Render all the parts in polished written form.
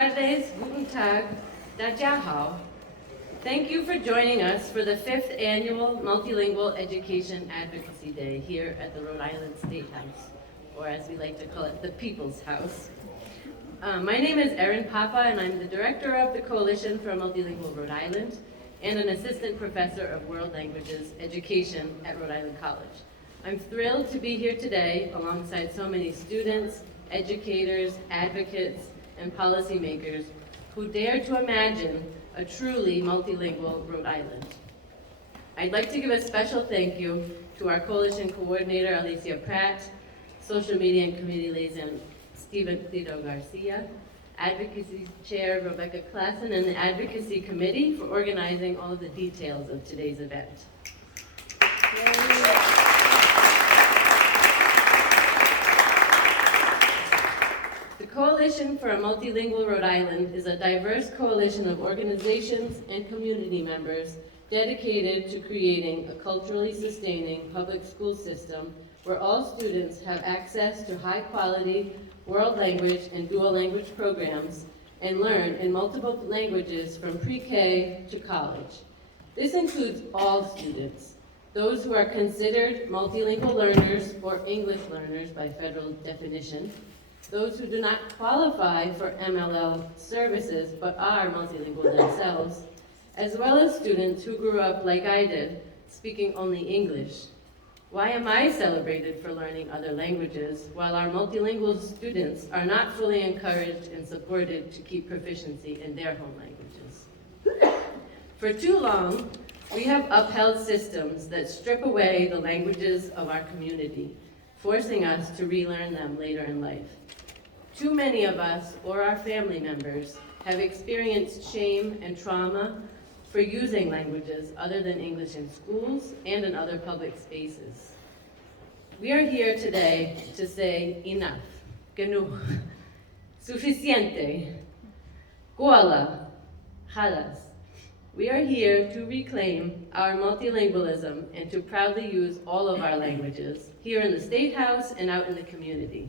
Tardes, guten Tag, Dajiahao. Thank you for joining us for the 5th Annual Multilingual Education Advocacy Day here at the Rhode Island State House, or as we like to call it, the People's House. My name is Erin Papa, and I'm the director of the Coalition for Multilingual Rhode Island and an assistant professor of world languages education at Rhode Island College. I'm thrilled to be here today alongside so many students, educators, advocates, and policymakers who dare to imagine a truly multilingual Rhode Island. I'd like to give a special thank you to our coalition coordinator, Alicia Pratt, social media and community liaison, Stephen Clito Garcia, advocacy chair, Rebecca Klassen, and the advocacy committee for organizing all of the details of today's event. The Coalition for a Multilingual Rhode Island is a diverse coalition of organizations and community members dedicated to creating a culturally sustaining public school system where all students have access to high-quality world language and dual language programs and learn in multiple languages from pre-K to college. This includes all students, those who are considered multilingual learners or English learners by federal definition, those who do not qualify for MLL services but are multilingual themselves, as well as students who grew up like I did, speaking only English. Why am I celebrated for learning other languages while our multilingual students are not fully encouraged and supported to keep proficiency in their home languages? For too long, we have upheld systems that strip away the languages of our community, forcing us to relearn them later in life. Too many of us or our family members have experienced shame and trauma for using languages other than English in schools and in other public spaces. We are here today to say enough, genug, suficiente, goala, halas. We are here to reclaim our multilingualism and to proudly use all of our languages here in the State House and out in the community.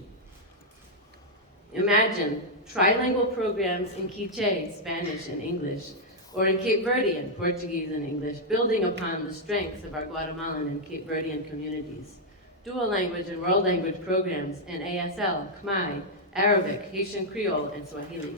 Imagine trilingual programs in Quiche, Spanish and English, or in Cape Verdean, Portuguese and English, building upon the strengths of our Guatemalan and Cape Verdean communities. Dual language and world language programs in ASL, Khmer, Arabic, Haitian Creole, and Swahili.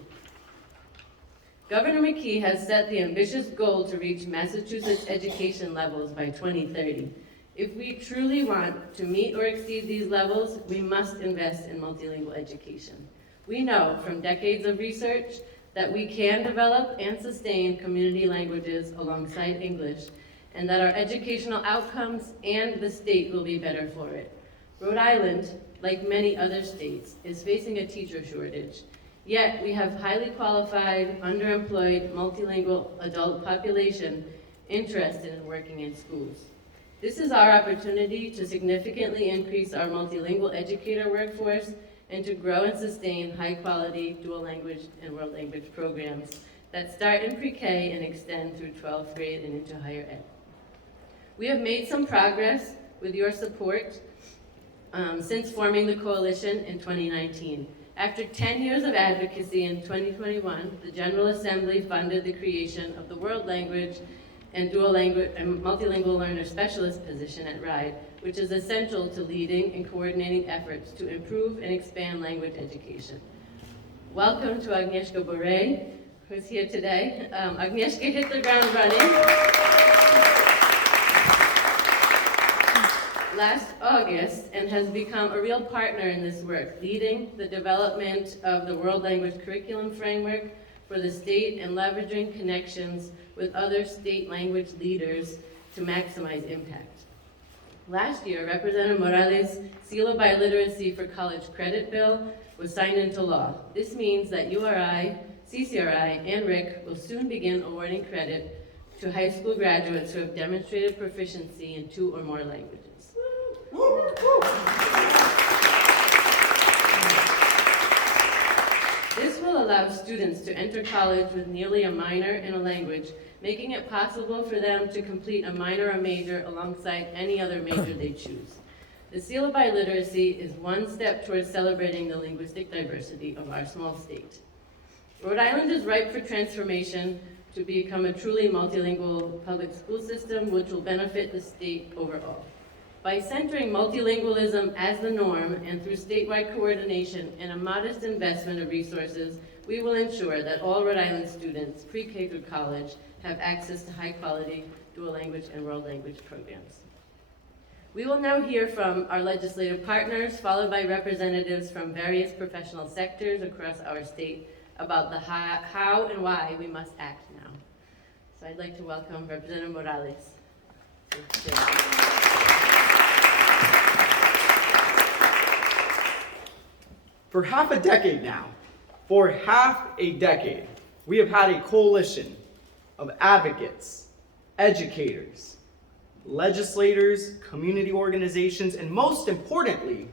Governor McKee has set the ambitious goal to reach Massachusetts education levels by 2030. If we truly want to meet or exceed these levels, we must invest in multilingual education. We know from decades of research that we can develop and sustain community languages alongside English, and that our educational outcomes and the state will be better for it. Rhode Island, like many other states, is facing a teacher shortage. Yet we have highly qualified, underemployed, multilingual adult population interested in working in schools. This is our opportunity to significantly increase our multilingual educator workforce and to grow and sustain high-quality dual language and world language programs that start in pre-K and extend through 12th grade and into higher ed. We have made some progress with your support since forming the coalition in 2019. After 10 years of advocacy in 2021, the General Assembly funded the creation of the World Language and Dual Language and Multilingual Learner Specialist position at RIDE, which is essential to leading and coordinating efforts to improve and expand language education. Welcome to Agnieszka Bore, who's here today. Agnieszka hit the ground running last August and has become a real partner in this work, leading the development of the World Language Curriculum Framework for the state and leveraging connections with other state language leaders to maximize impact. Last year, Representative Morales' Seal of Biliteracy for College Credit Bill was signed into law. This means that URI, CCRI, and RIC will soon begin awarding credit to high school graduates who have demonstrated proficiency in 2 or more languages. This will allow students to enter college with nearly a minor in a language, making it possible for them to complete a minor or major alongside any other major they choose. The Seal of Biliteracy is one step towards celebrating the linguistic diversity of our small state. Rhode Island is ripe for transformation to become a truly multilingual public school system, which will benefit the state overall. By centering multilingualism as the norm and through statewide coordination and a modest investment of resources, we will ensure that all Rhode Island students, pre-K through college, have access to high-quality dual language and world language programs. We will now hear from our legislative partners, followed by representatives from various professional sectors across our state about the how and why we must act now. So I'd like to welcome Representative Morales. For half a decade now, we have had a coalition of advocates, educators, legislators, community organizations, and most importantly,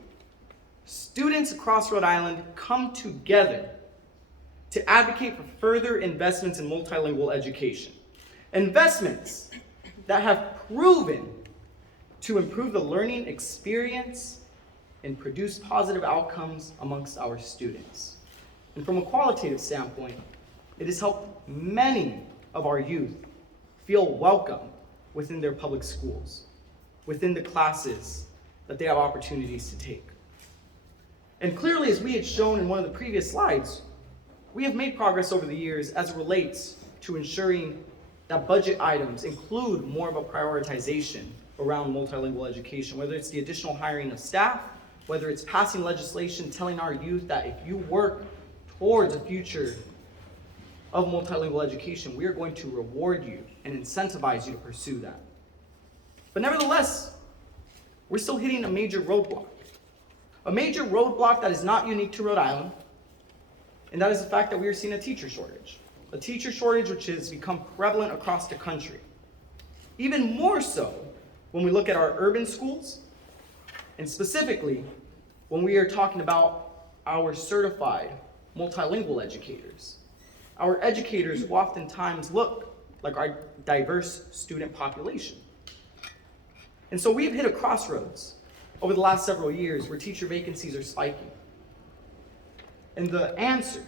students across Rhode Island come together to advocate for further investments in multilingual education. Investments that have proven to improve the learning experience and produce positive outcomes amongst our students. And from a qualitative standpoint, it has helped many of our youth feel welcome within their public schools, within the classes that they have opportunities to take. And clearly, as we had shown in one of the previous slides, we have made progress over the years as it relates to ensuring that budget items include more of a prioritization around multilingual education, whether it's the additional hiring of staff, whether it's passing legislation telling our youth that if you work towards a future of multilingual education, we are going to reward you and incentivize you to pursue that. But nevertheless, we're still hitting a major roadblock. A major roadblock that is not unique to Rhode Island, and that is the fact that we are seeing a teacher shortage. A teacher shortage which has become prevalent across the country. Even more so when we look at our urban schools, and specifically when we are talking about our certified multilingual educators. Our educators who oftentimes look like our diverse student population. And so we've hit a crossroads over the last several years where teacher vacancies are spiking. And the answer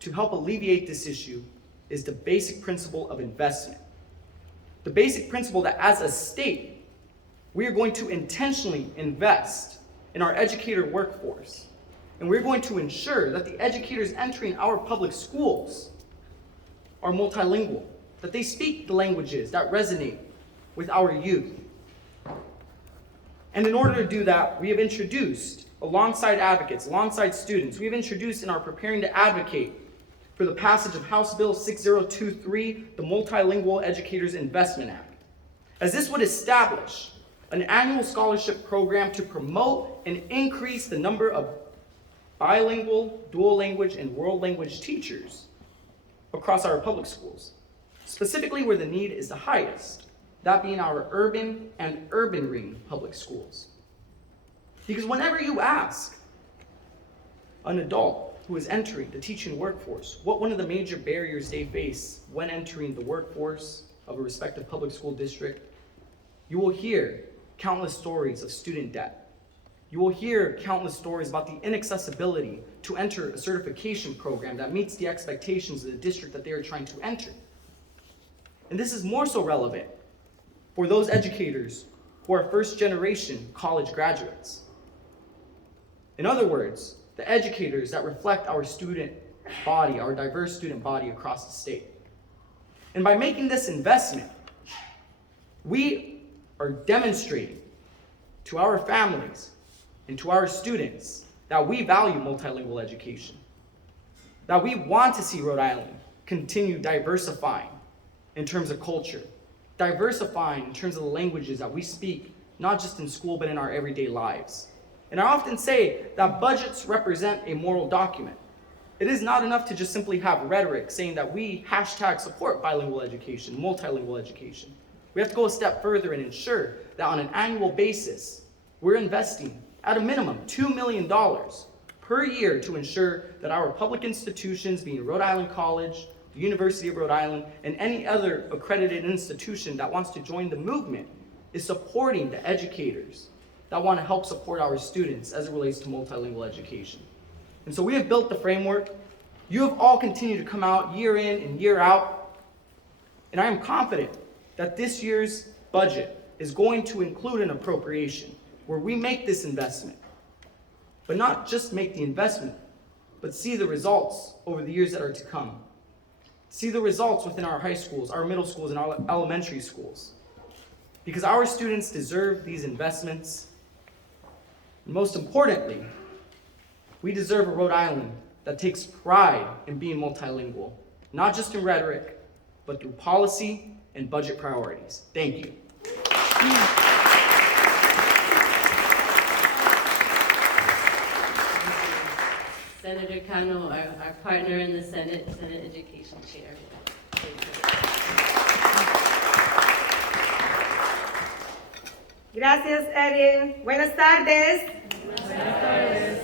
to help alleviate this issue is the basic principle of investment. The basic principle that as a state, we are going to intentionally invest in our educator workforce. And we're going to ensure that the educators entering our public schools are multilingual, that they speak the languages that resonate with our youth. And in order to do that, we have introduced, alongside advocates, alongside students, we have introduced and are preparing to advocate for the passage of House Bill 6023, the Multilingual Educators Investment Act, as this would establish an annual scholarship program to promote and increase the number of bilingual, dual language, and world language teachers across our public schools, specifically where the need is the highest, that being our urban and urban ring public schools. Because whenever you ask an adult who is entering the teaching workforce what one of the major barriers they face when entering the workforce of a respective public school district, you will hear countless stories of student debt. You will hear countless stories about the inaccessibility to enter a certification program that meets the expectations of the district that they are trying to enter. And this is more so relevant for those educators who are first-generation college graduates. In other words, the educators that reflect our student body, our diverse student body across the state. And by making this investment, we are demonstrating to our families and to our students that we value multilingual education, that we want to see Rhode Island continue diversifying in terms of culture, diversifying in terms of the languages that we speak, not just in school, but in our everyday lives. And I often say that budgets represent a moral document. It is not enough to just simply have rhetoric saying that we #support bilingual education, multilingual education. We have to go a step further and ensure that on an annual basis, we're investing at a minimum $2 million per year to ensure that our public institutions, being Rhode Island College, the University of Rhode Island, and any other accredited institution that wants to join the movement, is supporting the educators that want to help support our students as it relates to multilingual education. And so we have built the framework You have all continued to come out year in and year out, and I am confident that this year's budget is going to include an appropriation where we make this investment, but not just make the investment, but see the results over the years that are to come. See the results within our high schools, our middle schools, and our elementary schools. Because our students deserve these investments. And most importantly, we deserve a Rhode Island that takes pride in being multilingual, not just in rhetoric, but through policy and budget priorities. Thank you. Senator Kano, our partner in the Senate Education Chair. Gracias, Erin. Buenas tardes. Buenas tardes.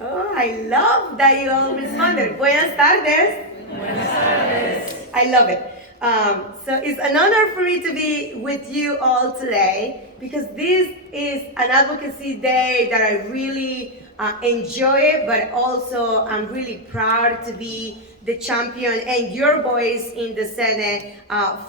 Oh, I love that you all responded. Buenas tardes. Buenas tardes. I love it. So it's an honor for me to be with you all today because this is an advocacy day that I really enjoy, but also I'm really proud to be the champion and your voice in the Senate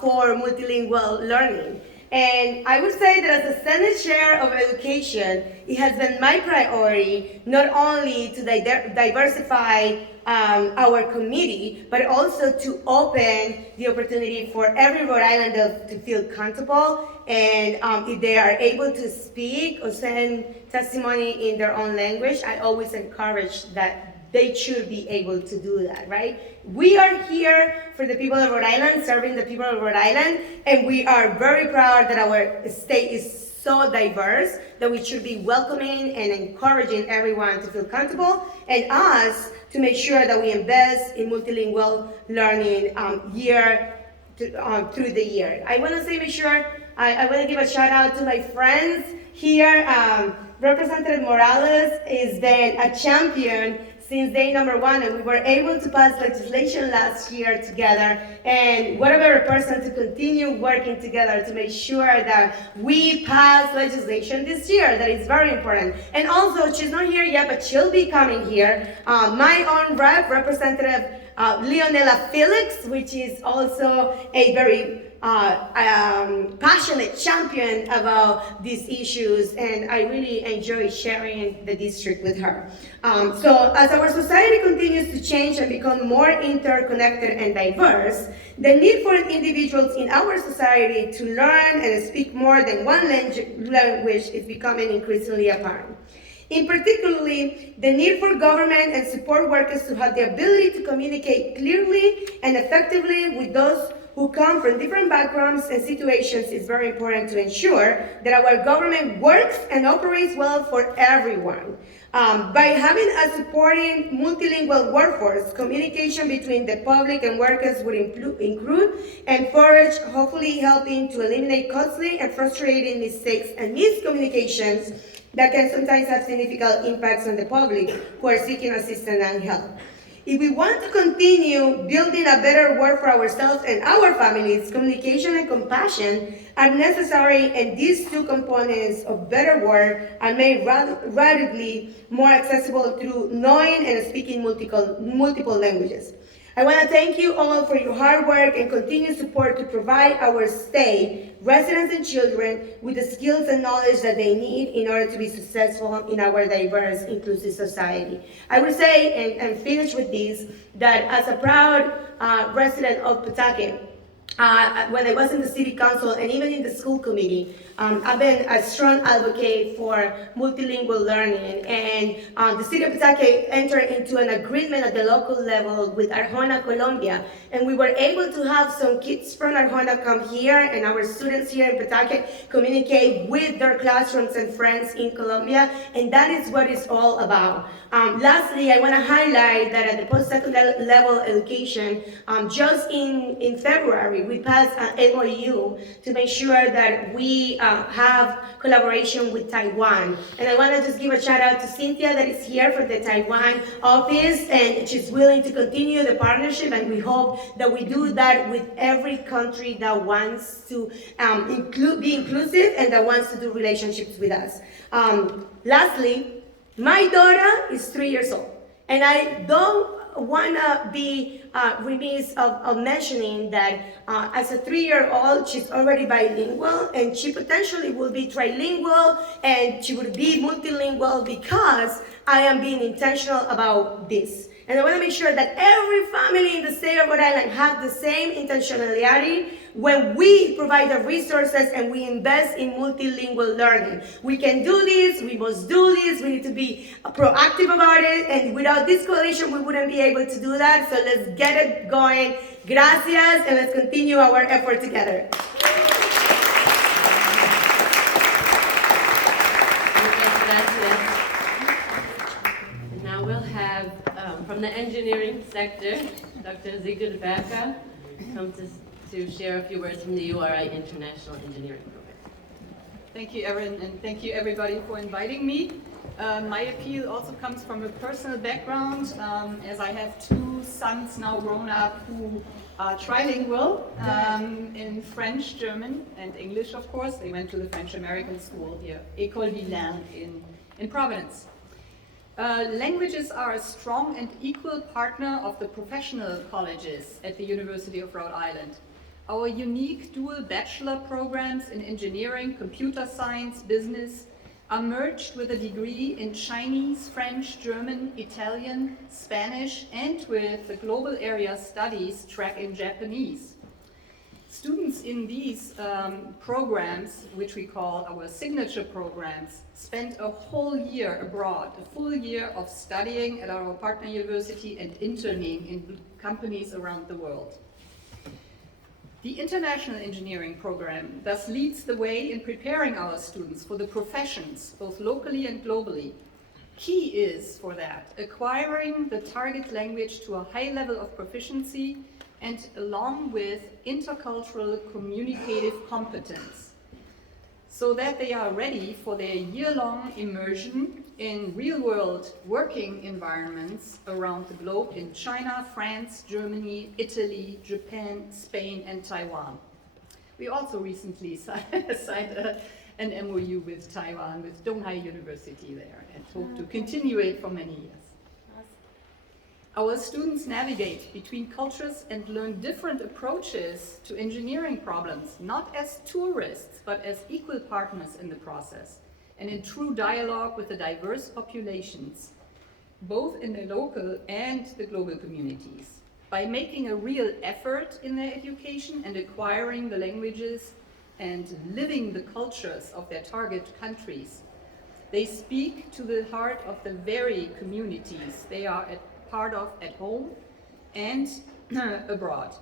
for multilingual learning. And I would say that as a Senate Chair of Education, it has been my priority not only to diversify our committee, but also to open the opportunity for every Rhode Islander to feel comfortable. And if they are able to speak or send testimony in their own language, I always encourage that they should be able to do that, right? We are here for the people of Rhode Island, serving the people of Rhode Island, and we are very proud that our state is so diverse that we should be welcoming and encouraging everyone to feel comfortable, and us to make sure that we invest in multilingual learning through the year. I want to say, I want to give a shout out to my friends here. Representative Morales has been a champion since day number one, and we were able to pass legislation last year together. And what a better person to continue working together to make sure that we pass legislation this year. That is very important. And also, she's not here yet, but she'll be coming here. My own Representative Leonela Felix, which is also a very passionate champion about these issues, and I really enjoy sharing the district with her. So as our society continues to change and become more interconnected and diverse, the need for individuals in our society to learn and speak more than one language is becoming increasingly apparent. In particularly, the need for government and support workers to have the ability to communicate clearly and effectively with those who come from different backgrounds and situations is very important to ensure that our government works and operates well for everyone. By having a supporting multilingual workforce, communication between the public and workers would include and encourage, hopefully helping to eliminate costly and frustrating mistakes and miscommunications that can sometimes have significant impacts on the public who are seeking assistance and help. If we want to continue building a better world for ourselves and our families, communication and compassion are necessary, and these two components of better world are made radically more accessible through knowing and speaking multiple languages. I want to thank you all for your hard work and continued support to provide our state, residents and children with the skills and knowledge that they need in order to be successful in our diverse, inclusive society. I would say, and finish with this, that as a proud resident of Pawtucket, when I was in the city council and even in the school committee, I've been a strong advocate for multilingual learning, and the city of Pawtucket entered into an agreement at the local level with Arjona, Colombia, and we were able to have some kids from Arjona come here, and our students here in Pawtucket communicate with their classrooms and friends in Colombia, and that is what it's all about. Lastly, I want to highlight that at the post-secondary level education, just in February, we passed an MOU to make sure that we have collaboration with Taiwan. And I want to just give a shout out to Cynthia that is here for the Taiwan office, and she's willing to continue the partnership, and we hope that we do that with every country that wants to be inclusive and that wants to do relationships with us. Lastly, my daughter is 3 years old, and I don't wanna be remiss of mentioning that as a 3-year-old, she's already bilingual, and she potentially will be trilingual, and she would be multilingual because I am being intentional about this. And I want to make sure that every family in the state of Rhode Island have the same intentionality when we provide the resources and we invest in multilingual learning. We can do this, we must do this, we need to be proactive about it, and without this coalition, we wouldn't be able to do that, so let's get it going. Gracias, and let's continue our effort together. And now we'll have, from the engineering sector, Dr. Sigrid Berka come to share a few words from the URI International Engineering Program. Thank you, Erin, and thank you everybody for inviting me. My appeal also comes from a personal background, as I have 2 sons now grown up who are trilingual in French, German, and English, of course. They went to the French-American school here, École Bilingue in Providence. Languages are a strong and equal partner of the professional colleges at the University of Rhode Island. Our unique dual bachelor programs in engineering, computer science, business are merged with a degree in Chinese, French, German, Italian, Spanish, and with the global area studies track in Japanese. Students in these programs, which we call our signature programs, spend a whole year abroad, a full year of studying at our partner university and interning in companies around the world. The International Engineering Program thus leads the way in preparing our students for the professions, both locally and globally. Key is, for that, acquiring the target language to a high level of proficiency and along with intercultural communicative competence, so that they are ready for their year-long immersion in real-world working environments around the globe in China, France, Germany, Italy, Japan, Spain, and Taiwan. We also recently signed an MOU with Taiwan, with Donghai University there, and hope to continue it for many years. Our students navigate between cultures and learn different approaches to engineering problems, not as tourists, but as equal partners in the process, and in true dialogue with the diverse populations, both in the local and the global communities. By making a real effort in their education and acquiring the languages and living the cultures of their target countries, they speak to the heart of the very communities they are part of at home and abroad.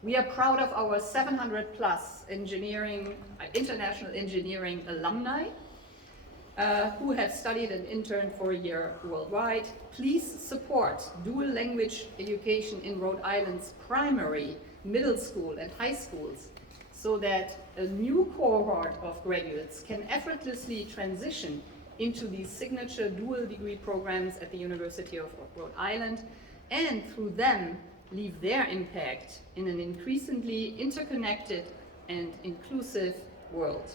We are proud of our 700 plus international engineering alumni who have studied and interned for a year worldwide. Please support dual language education in Rhode Island's primary, middle school and high schools, so that a new cohort of graduates can effortlessly transition into these signature dual degree programs at the University of Rhode Island, and through them leave their impact in an increasingly interconnected and inclusive world.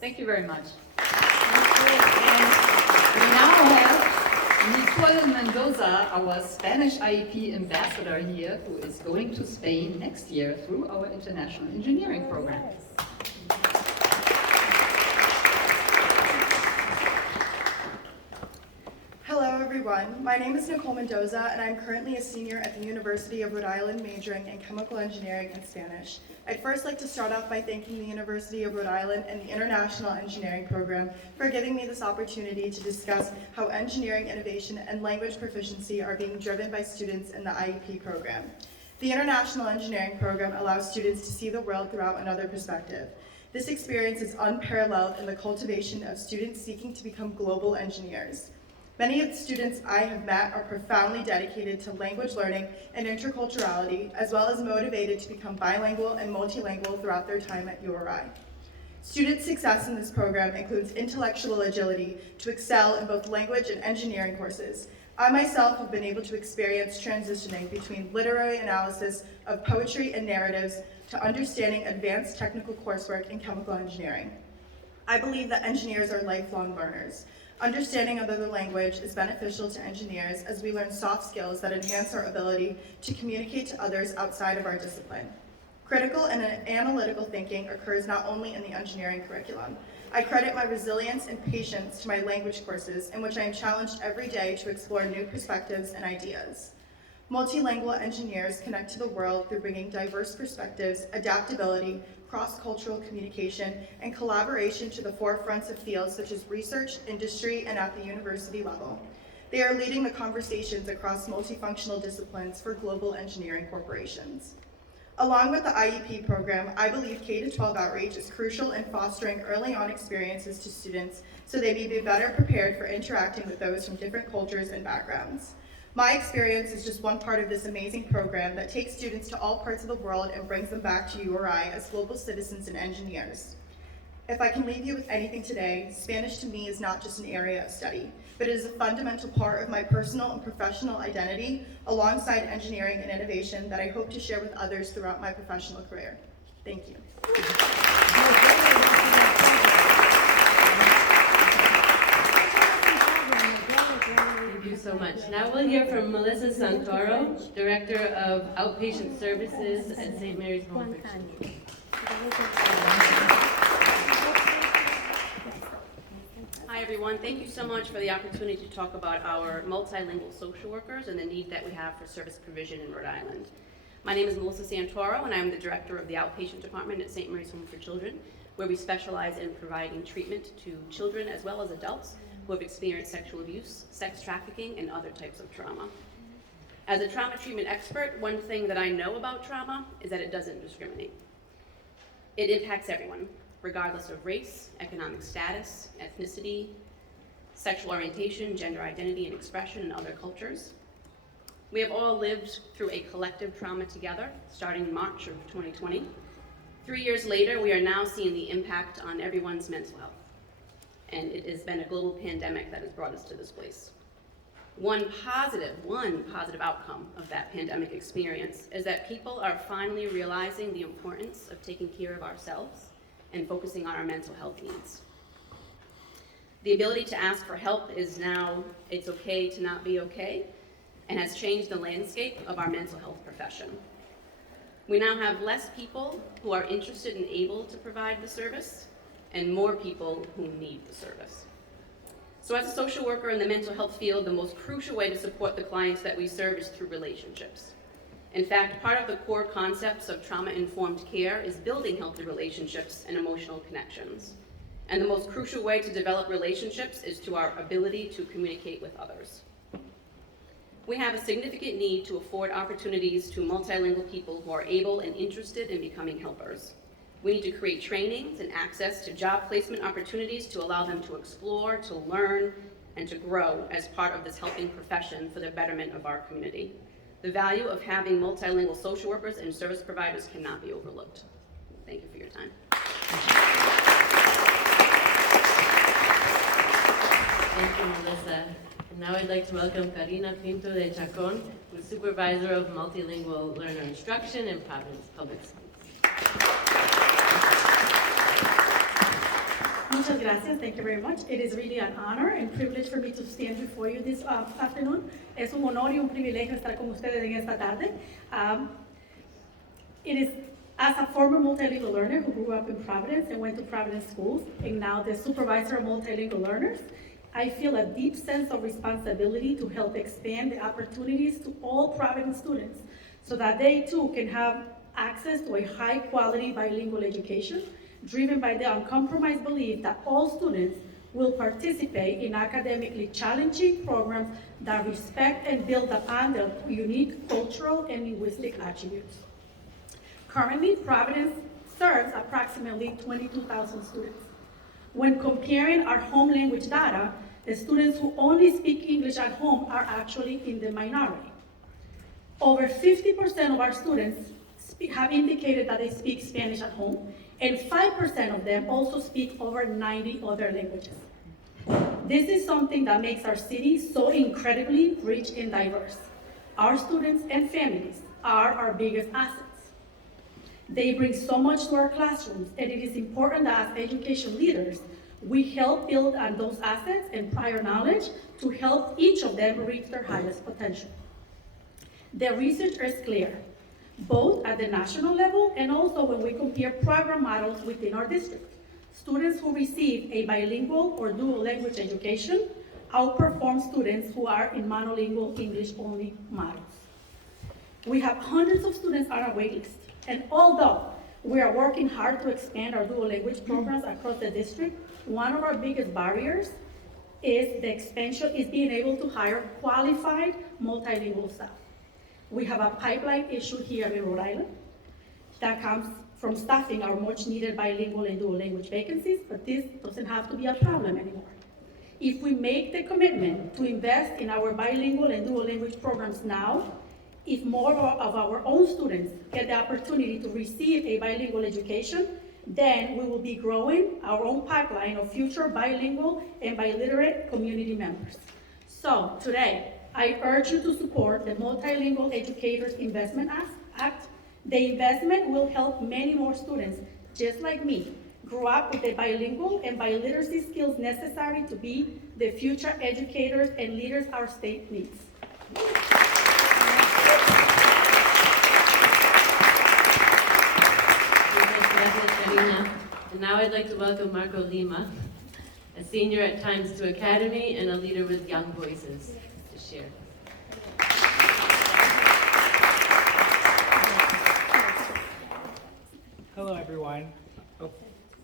Thank you very much. And we now have Nicole Mendoza, our Spanish IEP ambassador here, who is going to Spain next year through our international engineering program. Hello everyone, my name is Nicole Mendoza and I'm currently a senior at the University of Rhode Island majoring in chemical engineering and Spanish. I'd first like to start off by thanking the University of Rhode Island and the International Engineering Program for giving me this opportunity to discuss how engineering innovation and language proficiency are being driven by students in the IEP program. The International Engineering Program allows students to see the world throughout another perspective. This experience is unparalleled in the cultivation of students seeking to become global engineers. Many of the students I have met are profoundly dedicated to language learning and interculturality, as well as motivated to become bilingual and multilingual throughout their time at URI. Student success in this program includes intellectual agility to excel in both language and engineering courses. I myself have been able to experience transitioning between literary analysis of poetry and narratives to understanding advanced technical coursework in chemical engineering. I believe that engineers are lifelong learners. Understanding another language is beneficial to engineers as we learn soft skills that enhance our ability to communicate to others outside of our discipline. Critical and analytical thinking occurs not only in the engineering curriculum. I credit my resilience and patience to my language courses, in which I am challenged every day to explore new perspectives and ideas. Multilingual engineers connect to the world through bringing diverse perspectives, adaptability, cross-cultural communication, and collaboration to the forefronts of fields such as research, industry, and at the university level. They are leading the conversations across multifunctional disciplines for global engineering corporations. Along with the IEP program, I believe K-12 outreach is crucial in fostering early on experiences to students so they may be better prepared for interacting with those from different cultures and backgrounds. My experience is just one part of this amazing program that takes students to all parts of the world and brings them back to URI as global citizens and engineers. If I can leave you with anything today, Spanish to me is not just an area of study, but it is a fundamental part of my personal and professional identity alongside engineering and innovation that I hope to share with others throughout my professional career. Thank you. Thank you so much. Now we'll hear from Melissa Santoro, Director of Outpatient Services at St. Mary's Home for Children. Hi everyone, thank you so much for the opportunity to talk about our multilingual social workers and the need that we have for service provision in Rhode Island. My name is Melissa Santoro and I'm the Director of the Outpatient Department at St. Mary's Home for Children, where we specialize in providing treatment to children as well as adults who have experienced sexual abuse, sex trafficking, and other types of trauma. As a trauma treatment expert, one thing that I know about trauma is that it doesn't discriminate. It impacts everyone, regardless of race, economic status, ethnicity, sexual orientation, gender identity and expression, and other cultures. We have all lived through a collective trauma together, starting in March of 2020. 3 years later, we are now seeing the impact on everyone's mental health. And it has been a global pandemic that has brought us to this place. One positive outcome of that pandemic experience is that people are finally realizing the importance of taking care of ourselves and focusing on our mental health needs. The ability to ask for help is now, it's okay to not be okay, and has changed the landscape of our mental health profession. We now have less people who are interested and able to provide the service, and more people who need the service. So as a social worker in the mental health field, the most crucial way to support the clients that we serve is through relationships. In fact, part of the core concepts of trauma-informed care is building healthy relationships and emotional connections. And the most crucial way to develop relationships is through our ability to communicate with others. We have a significant need to afford opportunities to multilingual people who are able and interested in becoming helpers. We need to create trainings and access to job placement opportunities to allow them to explore, to learn, and to grow as part of this helping profession for the betterment of our community. The value of having multilingual social workers and service providers cannot be overlooked. Thank you for your time. Thank you, Melissa. And now I'd like to welcome Karina Pinto de Chacon, who's Supervisor of Multilingual Learner Instruction in Providence Public Schools. Muchas gracias. Thank you very much. It is really an honor and privilege for me to stand before you this afternoon. Es un honor y un privilegio estar con ustedes en esta tarde. It is as a former multilingual learner who grew up in Providence and went to Providence schools, and now the supervisor of multilingual learners, I feel a deep sense of responsibility to help expand the opportunities to all Providence students so that they too can have access to a high-quality bilingual education driven by the uncompromised belief that all students will participate in academically challenging programs that respect and build upon their unique cultural and linguistic attributes. Currently, Providence serves approximately 22,000 students. When comparing our home language data, the students who only speak English at home are actually in the minority. Over 50% of our students have indicated that they speak Spanish at home, and 5% of them also speak over 90 other languages. This is something that makes our city so incredibly rich and diverse. Our students and families are our biggest assets. They bring so much to our classrooms, and it is important that as education leaders, We help build on those assets and prior knowledge to help each of them reach their highest potential. The research is clear, both at the national level and also when we compare program models within our district. Students who receive a bilingual or dual language education outperform students who are in monolingual English-only models. We have hundreds of students on our waitlist, and although we are working hard to expand our dual language programs across the district, one of our biggest barriers is being able to hire qualified multilingual staff. We have a pipeline issue here in Rhode Island that comes from staffing our much needed bilingual and dual language vacancies, but this doesn't have to be a problem anymore. If we make the commitment to invest in our bilingual and dual language programs now, if more of our own students get the opportunity to receive a bilingual education, then we will be growing our own pipeline of future bilingual and biliterate community members. So today, I urge you to support the Multilingual Educators Investment Act. The investment will help many more students, just like me, grow up with the bilingual and biliteracy skills necessary to be the future educators and leaders our state needs. Karina. And now I'd like to welcome Marco Lima, a senior at Times 2 Academy and a leader with Young Voices, to share. Hello, everyone. Oh,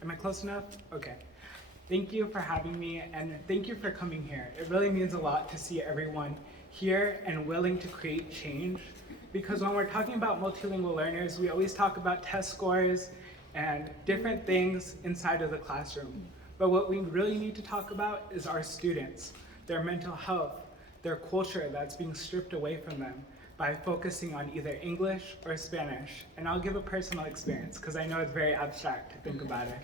am I close enough? Okay. Thank you for having me, and thank you for coming here. It really means a lot to see everyone here and willing to create change, because when we're talking about multilingual learners, we always talk about test scores and different things inside of the classroom. But what we really need to talk about is our students, their mental health, their culture that's being stripped away from them by focusing on either English or Spanish. And I'll give a personal experience because I know it's very abstract to think about it.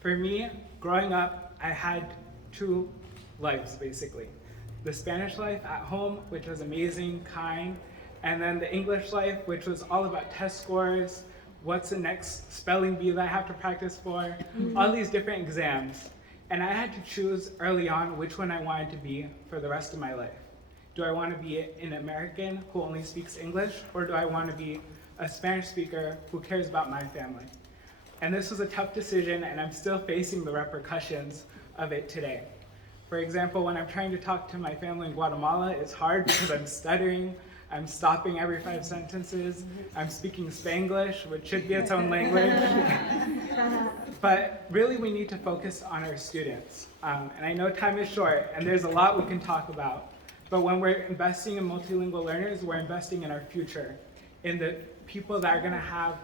For me, growing up, I had two lives basically. The Spanish life at home, which was amazing, kind, and then the English life, which was all about test scores, what's the next spelling bee that I have to practice for, all these different exams. And I had to choose early on which one I wanted to be for the rest of my life. Do I want to be an American who only speaks English, or do I want to be a Spanish speaker who cares about my family? And this was a tough decision, and I'm still facing the repercussions of it today. For example, when I'm trying to talk to my family in Guatemala, it's hard because I'm stuttering, I'm stopping every 5 sentences, I'm speaking Spanglish, which should be its own language. But really we need to focus on our students. And I know time is short, and there's a lot we can talk about. But when we're investing in multilingual learners, we're investing in our future, in the people that are gonna have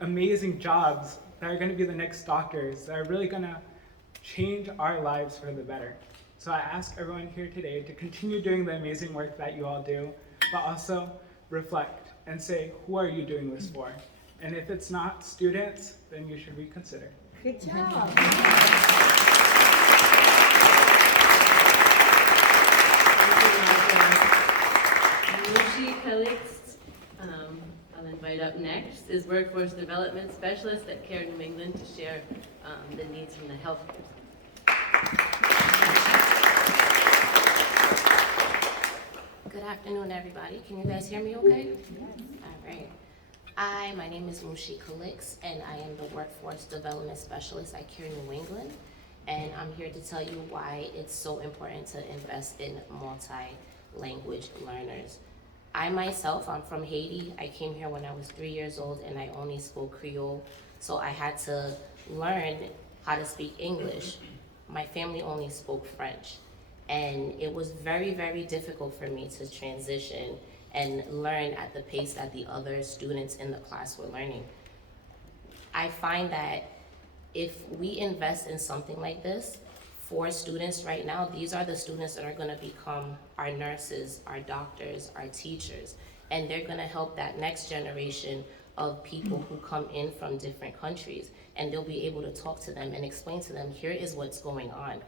amazing jobs, that are gonna be the next doctors, that are really gonna change our lives for the better. So I ask everyone here today to continue doing the amazing work that you all do, but also reflect and say, who are you doing this for? And if it's not students, then you should reconsider. Good job. Roshi Kalix, I'll invite up next, is Workforce Development Specialist at Care New England to share the needs from the healthcare. Good afternoon, everybody. Can you guys hear me okay? All right. My name is Roshi Kalix, and I am the Workforce Development Specialist at Care New England. And I'm here to tell you why it's so important to invest in multi-language learners. I myself, I'm from Haiti. I came here when I was 3 years old, and I only spoke Creole. So I had to learn how to speak English. My family only spoke French. And it was very, very difficult for me to transition and learn at the pace that the other students in the class were learning. I find that if we invest in something like this for students right now, these are the students that are gonna become our nurses, our doctors, our teachers, and they're gonna help that next generation of people who come in from different countries, and they'll be able to talk to them and explain to them, here is what's going on.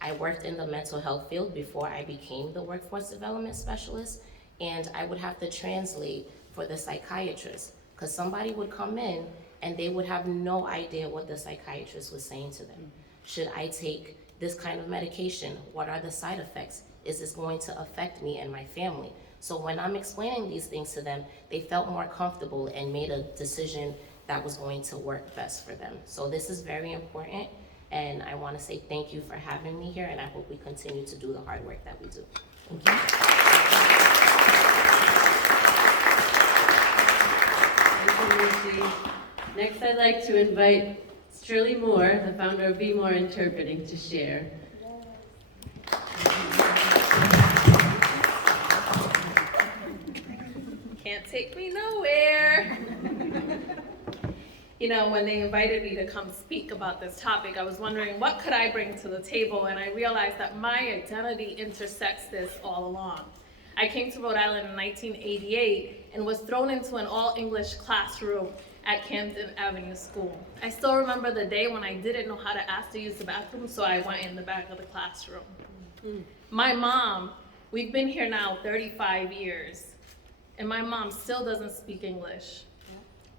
I worked in the mental health field before I became the workforce development specialist, and I would have to translate for the psychiatrist, because somebody would come in and they would have no idea what the psychiatrist was saying to them. Should I take this kind of medication? What are the side effects? Is this going to affect me and my family? So when I'm explaining these things to them, they felt more comfortable and made a decision that was going to work best for them. So this is very important, and I want to say thank you for having me here, and I hope we continue to do the hard work that we do. Thank you. Thank you, Lucy. Next, I'd like to invite Shirley Moore, the founder of Be More Interpreting, to share. Can't take me nowhere. You know, when they invited me to come speak about this topic, I was wondering what could I bring to the table, and I realized that my identity intersects this all along. I came to Rhode Island in 1988 and was thrown into an all-English classroom at Camden Avenue School. I still remember the day when I didn't know how to ask to use the bathroom, so I went in the back of the classroom. My mom, we've been here now 35 years, and my mom still doesn't speak English.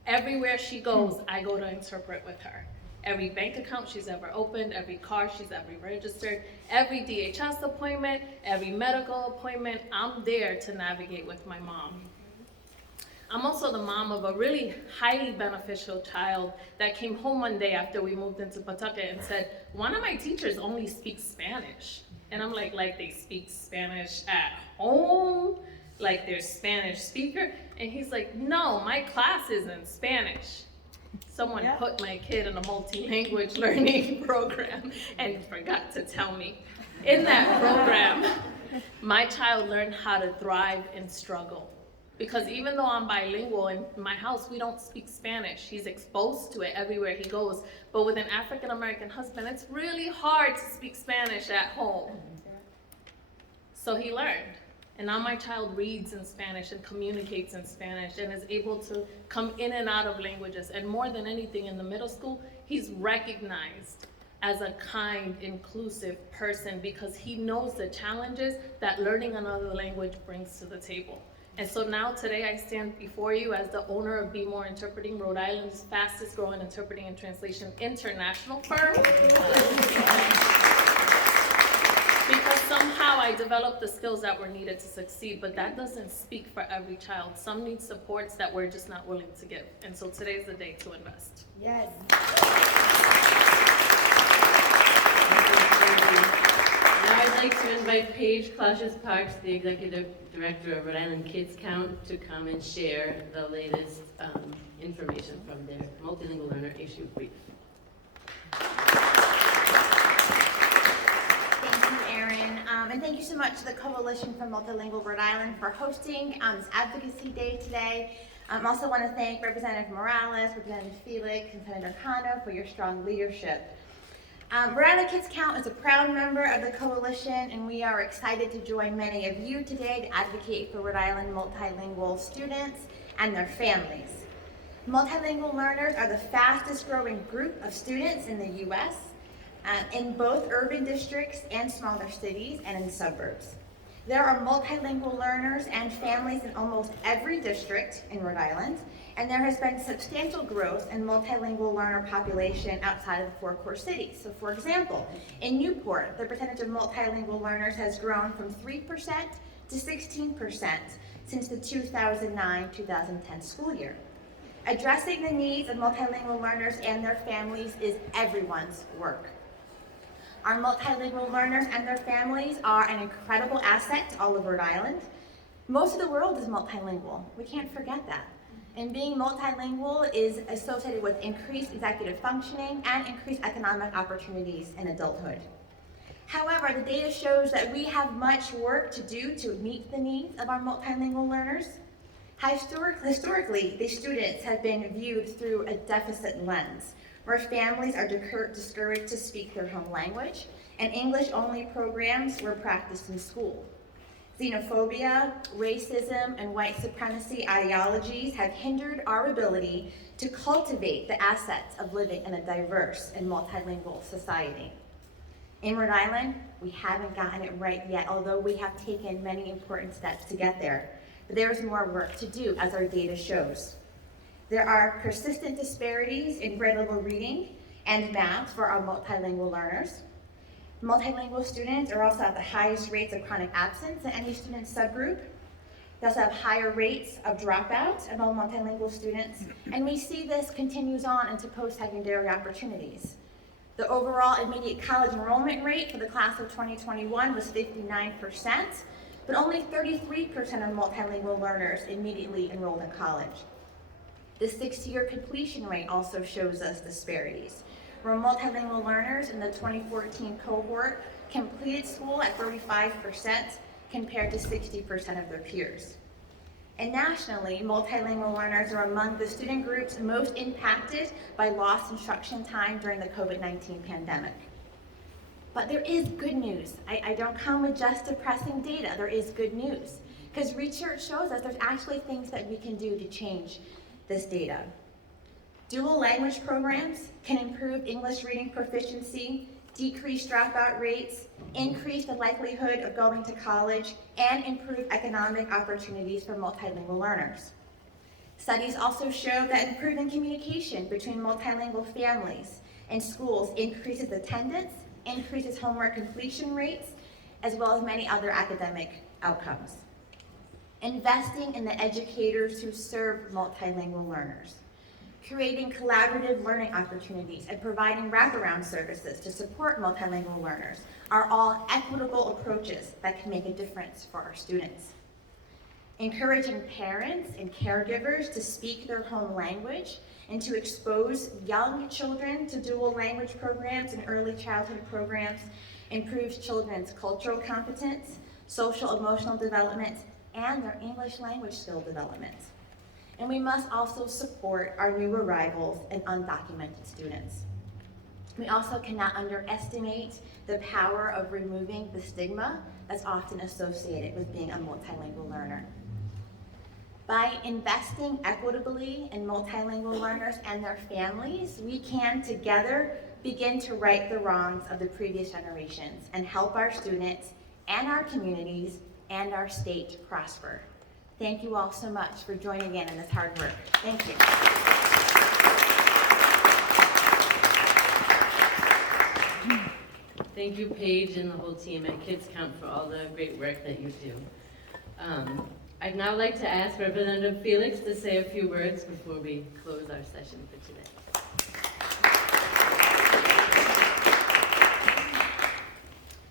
Everywhere she goes, I go to interpret with her. Every bank account she's ever opened, every car she's ever registered, every DHS appointment, every medical appointment, I'm there to navigate with my mom. I'm also the mom of a really highly beneficial child that came home one day after we moved into Pawtucket and said, one of my teachers only speaks Spanish. And I'm like they speak Spanish at home? Like they're Spanish speaker? And he's like, no, my class is in Spanish. Someone put my kid in a multi-language learning program and forgot to tell me. In that program, my child learned how to thrive in struggle. Because even though I'm bilingual, in my house, we don't speak Spanish. He's exposed to it everywhere he goes. But with an African-American husband, it's really hard to speak Spanish at home. So he learned. And now my child reads in Spanish and communicates in Spanish and is able to come in and out of languages. And more than anything, in the middle school, he's recognized as a kind, inclusive person because he knows the challenges that learning another language brings to the table. And so now today I stand before you as the owner of Be More Interpreting, Rhode Island's fastest growing interpreting and translation international firm. Because somehow I developed the skills that were needed to succeed, but that doesn't speak for every child. Some need supports that we're just not willing to give. And so today's the day to invest. Yes. Now I'd like to invite Paige Clushes-Parks, the Executive Director of Rhode Island Kids Count, to come and share the latest information from their multilingual learner issue brief. Thank you, Erin, and thank you so much to the Coalition for Multilingual Rhode Island for hosting this Advocacy Day today. I also want to thank Representative Morales, Representative Felix, and Senator Kano for your strong leadership. Rhode Island Kids Count is a proud member of the Coalition, and we are excited to join many of you today to advocate for Rhode Island multilingual students and their families. Multilingual learners are the fastest growing group of students in the U.S. In both urban districts and smaller cities and in suburbs. There are multilingual learners and families in almost every district in Rhode Island, and there has been substantial growth in multilingual learner population outside of the four core cities. So for example, in Newport, the percentage of multilingual learners has grown from 3% to 16% since the 2009-2010 school year. Addressing the needs of multilingual learners and their families is everyone's work. Our multilingual learners and their families are an incredible asset to all of Rhode Island. Most of the world is multilingual. We can't forget that. And being multilingual is associated with increased executive functioning and increased economic opportunities in adulthood. However, the data shows that we have much work to do to meet the needs of our multilingual learners. Historically, these students have been viewed through a deficit lens, where families are discouraged to speak their home language, and English-only programs were practiced in school. Xenophobia, racism, and white supremacy ideologies have hindered our ability to cultivate the assets of living in a diverse and multilingual society. In Rhode Island, we haven't gotten it right yet, although we have taken many important steps to get there. But there is more work to do, as our data shows. There are persistent disparities in grade level reading and math for our multilingual learners. Multilingual students are also at the highest rates of chronic absence in any student subgroup. They also have higher rates of dropout among multilingual students, and we see this continues on into post-secondary opportunities. The overall immediate college enrollment rate for the class of 2021 was 59%, but only 33% of multilingual learners immediately enrolled in college. The 6-year completion rate also shows us disparities, where multilingual learners in the 2014 cohort completed school at 35% compared to 60% of their peers. And nationally, multilingual learners are among the student groups most impacted by lost instruction time during the COVID-19 pandemic. But there is good news. I don't come with just depressing data. There is good news, because research shows us there's actually things that we can do to change this data. Dual language programs can improve English reading proficiency, decrease dropout rates, increase the likelihood of going to college, and improve economic opportunities for multilingual learners. Studies also show that improving communication between multilingual families and schools increases attendance, increases homework completion rates, as well as many other academic outcomes. Investing in the educators who serve multilingual learners, creating collaborative learning opportunities, and providing wraparound services to support multilingual learners are all equitable approaches that can make a difference for our students. Encouraging parents and caregivers to speak their home language and to expose young children to dual language programs and early childhood programs improves children's cultural competence, social emotional development, and their English language skill development. And we must also support our new arrivals and undocumented students. We also cannot underestimate the power of removing the stigma that's often associated with being a multilingual learner. By investing equitably in multilingual learners and their families, we can together begin to right the wrongs of the previous generations and help our students and our communities and our state prosper. Thank you all so much for joining in this hard work. Thank you. Thank you, Paige, and the whole team at Kids Count for all the great work that you do. I'd now like to ask Representative Felix to say a few words before we close our session for today.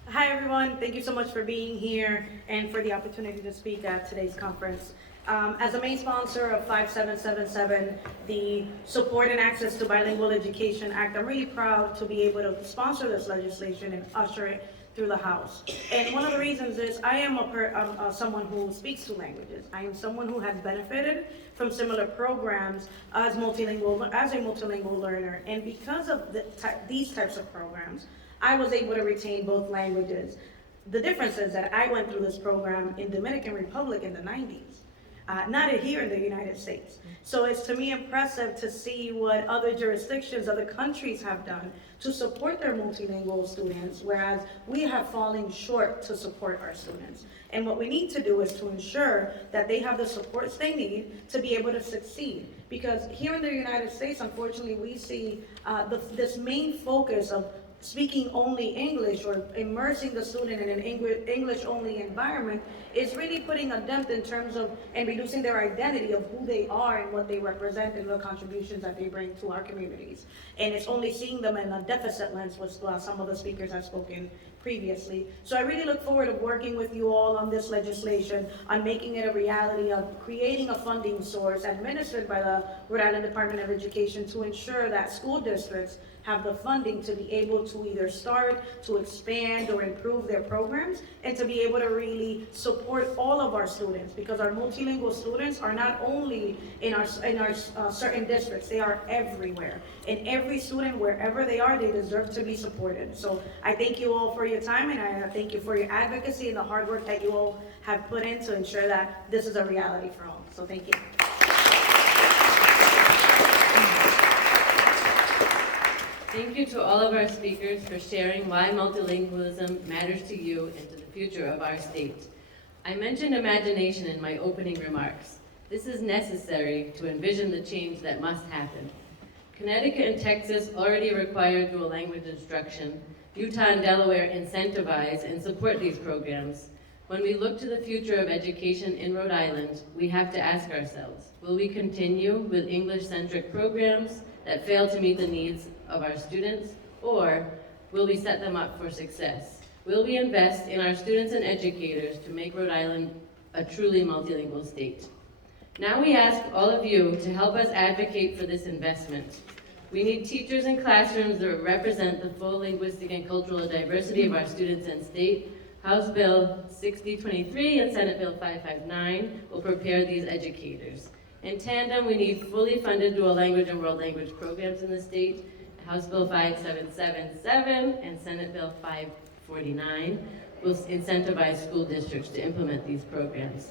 Hi, everyone. Thank you so much for being here and for the opportunity to speak at today's conference. As a main sponsor of 5777, the Support and Access to Bilingual Education Act, I'm really proud to be able to sponsor this legislation and usher it through the House. And one of the reasons is I am someone who speaks two languages. I am someone who has benefited from similar programs as a multilingual learner. And because of these types of programs, I was able to retain both languages. The difference is that I went through this program in Dominican Republic in the 90s. Not here in the United States. So it's to me impressive to see what other jurisdictions, other countries have done to support their multilingual students, whereas we have fallen short to support our students. And what we need to do is to ensure that they have the supports they need to be able to succeed. Because here in the United States, unfortunately, we see this main focus of speaking only English or immersing the student in an English-only environment is really putting a dent in terms of and reducing their identity of who they are and what they represent and the contributions that they bring to our communities. And it's only seeing them in a deficit lens, which some of the speakers have spoken previously. So I really look forward to working with you all on this legislation, on making it a reality of creating a funding source administered by the Rhode Island Department of Education to ensure that school districts have the funding to be able to either start, to expand, or improve their programs, and to be able to really support all of our students, because our multilingual students are not only in our certain districts, they are everywhere. And every student, wherever they are, they deserve to be supported. So I thank you all for your time, and I thank you for your advocacy and the hard work that you all have put in to ensure that this is a reality for all. So thank you. Thank you to all of our speakers for sharing why multilingualism matters to you and to the future of our state. I mentioned imagination in my opening remarks. This is necessary to envision the change that must happen. Connecticut and Texas already require dual language instruction. Utah and Delaware incentivize and support these programs. When we look to the future of education in Rhode Island, we have to ask ourselves, will we continue with English-centric programs that fail to meet the needs of our students, or will we set them up for success? Will we invest in our students and educators to make Rhode Island a truly multilingual state? Now we ask all of you to help us advocate for this investment. We need teachers in classrooms that represent the full linguistic and cultural diversity of our students and state. House Bill 6023 and Senate Bill 559 will prepare these educators. In tandem, we need fully funded dual language and world language programs in the state. House Bill 5777 and Senate Bill 549 will incentivize school districts to implement these programs.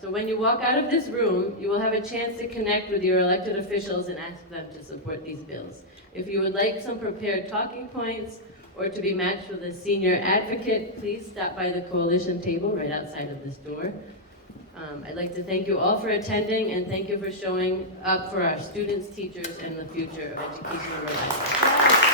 So when you walk out of this room, you will have a chance to connect with your elected officials and ask them to support these bills. If you would like some prepared talking points or to be matched with a senior advocate, please stop by the coalition table right outside of this door. I'd like to thank you all for attending and thank you for showing up for our students, teachers, and the future of education in Rhode Island.